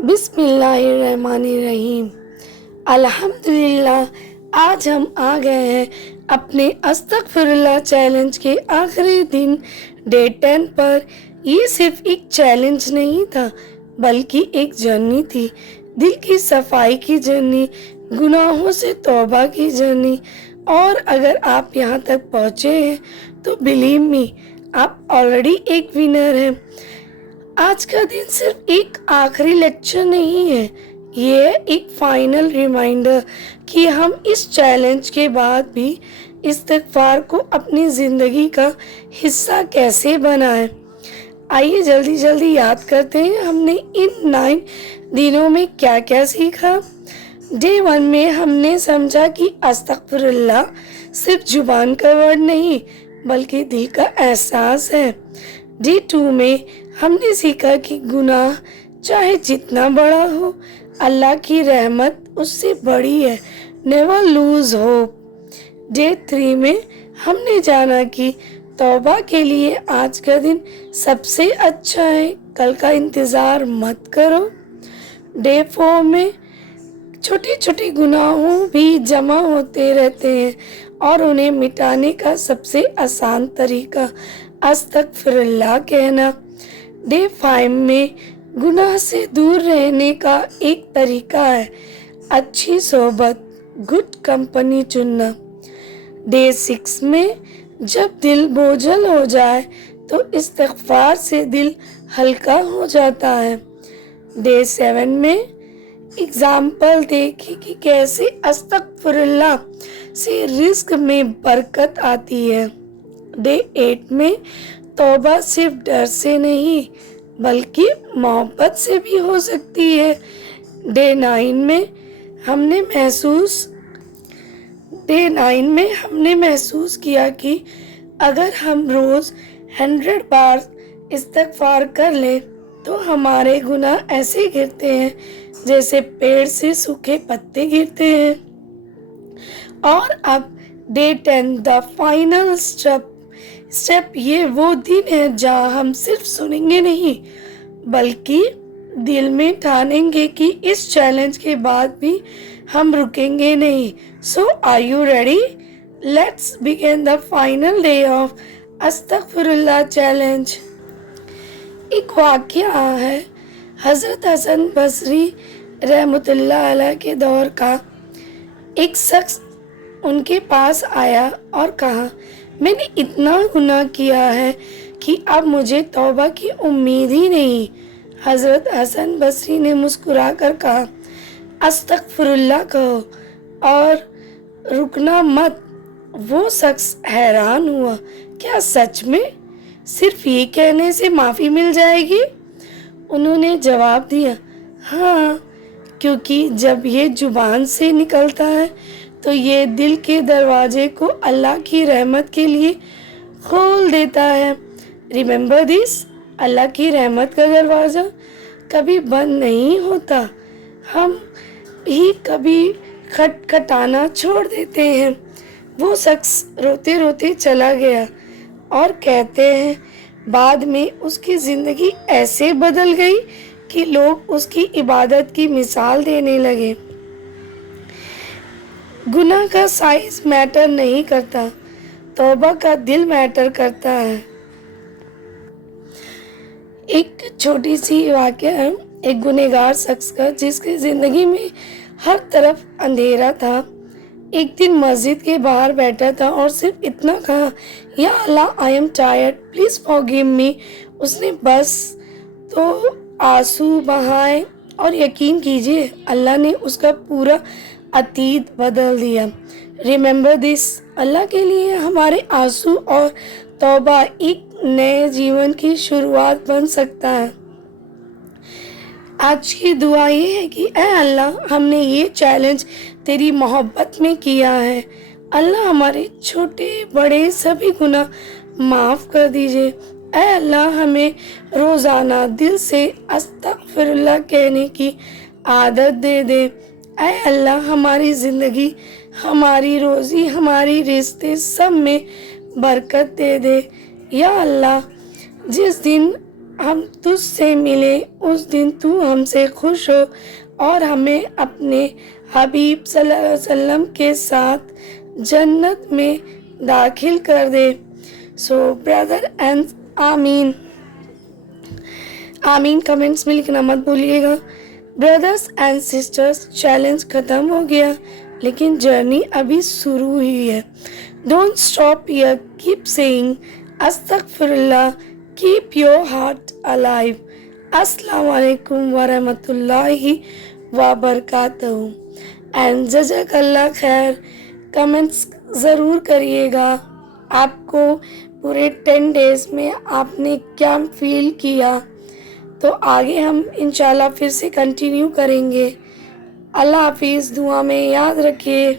بسم اللہ الرحمن الرحیم۔ الحمدللہ، آج ہم آ گئے ہیں اپنے استغفراللہ چیلنج کے آخری دن ڈے 10 پر۔ یہ صرف ایک چیلنج نہیں تھا بلکہ ایک جرنی تھی، دل کی صفائی کی جرنی، گناہوں سے توبہ کی جرنی۔ اور اگر آپ یہاں تک پہنچے ہیں تو بلیو می، آپ آلریڈی ایک ونر ہیں۔ آج کا دن صرف ایک آخری لیکچر نہیں ہے، یہ ایک فائنل ریمائنڈر کہ ہم اس چیلنج کے بعد بھی استغفار کو اپنی زندگی کا حصہ کیسے بنائیں۔ آئیے جلدی یاد کرتے ہیں ہم نے ان 9 دنوں میں کیا کیا سیکھا۔ ڈے 1 میں ہم نے سمجھا کہ استغفراللہ صرف زبان کا ورڈ نہیں بلکہ دل کا احساس ہے۔ ڈے 2 میں ہم نے سیکھا کہ گناہ چاہے جتنا بڑا ہو، اللہ کی رحمت اس سے بڑی ہے۔ Never lose hope. ڈے 3 میں ہم نے جانا کہ توبہ کے لیے آج کا دن سب سے اچھا ہے، کل کا انتظار مت کرو۔ ڈے 4 میں چھوٹے گناہوں بھی جمع ہوتے رہتے ہیں اور انہیں مٹانے کا سب سے آسان طریقہ استغفراللہ کہنا۔ ڈے 5 میں گناہ سے دور رہنے کا ایک طریقہ ہے اچھی صحبت، گڈ کمپنی چننا۔ ڈے 6 میں جب دل بوجھل ہو جائے تو استغفار سے دل ہلکا ہو جاتا ہے۔ ڈے 7 میں اگزامپل دیکھی کہ کیسے استغفراللہ سے رزق میں برکت آتی ہے۔ ڈے 8 میں توبہ صرف ڈر سے نہیں بلکہ محبت سے بھی ہو سکتی ہے۔ ڈے 9 میں ہم نے محسوس کیا کہ اگر ہم روز 100 بار استغفار کر لیں تو ہمارے گناہ ایسے گرتے ہیں جیسے پیڑ سے سوکھے پتے گرتے ہیں۔ اور اب ڈے 10 دا فائنل اسٹیپ، یہ وہ دن ہے جہاں ہم صرف سنیں گے نہیں بلکہ دل میں ٹھانیں گے کہ اس چیلنج کے بعد بھی ہم رکیں گے نہیں۔ So are you ready? Let's begin the final day of استغفراللہ چیلنج۔ ایک واقعہ ہے حضرت حسن بصری رحمۃ اللہ علیہ کے دور کا۔ ایک شخص ان کے پاس آیا اور کہا، میں نے اتنا گناہ کیا ہے کہ اب مجھے توبہ کی امید ہی نہیں۔ حضرت حسن بصری نے مسکرا کر کہا، استغفراللہ کہو اور رکنا مت۔ وہ شخص حیران ہوا، کیا سچ میں صرف یہ کہنے سے معافی مل جائے گی؟ انہوں نے جواب دیا، ہاں، کیونکہ جب یہ زبان سے نکلتا ہے تو یہ دل کے دروازے کو اللہ کی رحمت کے لیے کھول دیتا ہے۔ ریممبر دس، اللہ کی رحمت کا دروازہ کبھی بند نہیں ہوتا، ہم ہی کبھی کھٹکھٹانا چھوڑ دیتے ہیں۔ وہ شخص روتے روتے چلا گیا اور کہتے ہیں بعد میں اس کی زندگی ایسے بدل گئی کہ لوگ اس کی عبادت کی مثال دینے لگے۔ گناہ کا سائز میٹر نہیں کرتا، توبہ کا دل میٹر کرتا ہے۔ ایک چھوٹی سی واقعہ ہے ایک گنہگار شخص کا جس کی زندگی میں ہر طرف اندھیرا تھا۔ ایک دن مسجد کے باہر بیٹھا تھا اور صرف اتنا کہا، یا اللہ، I am tired, please forgive me. اس نے بس تو آنسو بہائے اور یقین کیجیے اللہ نے اس کا پورا عتید بدل دیا۔ ریممبر دس، اللہ کے لیے ہمارے آنسو اور توبہ ایک نئے جیون کی شروعات بن سکتا ہے۔ آج کی دعا یہ ہے کہ اے اللہ، ہم نے یہ چیلنج تیری محبت میں کیا ہے۔ اللہ، ہمارے چھوٹے بڑے سبھی گناہ معاف کر دیجئے۔ اے اللہ، ہمیں روزانہ دل سے استغفراللہ کہنے کی عادت دے دے۔ اے اللہ، ہماری زندگی، ہماری روزی، ہماری رشتے سب میں برکت دے دے۔ یا اللہ، جس دن ہم تجھ سے ملے اس دن تو ہم سے خوش ہو اور ہمیں اپنے حبیب صلی اللہ علیہ وسلم کے ساتھ جنت میں داخل کر دے. سو بردر اینڈ آمین. آمین کمنٹس میں لکھنا مت بھولیے گا. بردرس اینڈ سسٹرس چیلنج ختم ہو گیا لیکن جرنی ابھی شروع ہوئی ہے. Don't stop your keep seeing استغفر اللہ, کیپ یور ہارٹ الائیو. السلام علیکم ورحمۃ اللہ وبرکاتہ. اینڈ جزاک اللہ خیر. کمنٹس ضرور کریے گا آپ کو پورے 10 days میں آپ نے کیا فیل کیا. تو آگے ہم انشاءاللہ پھر سے کنٹینیو کریں گے. اللہ حافظ. دعا میں یاد رکھیے.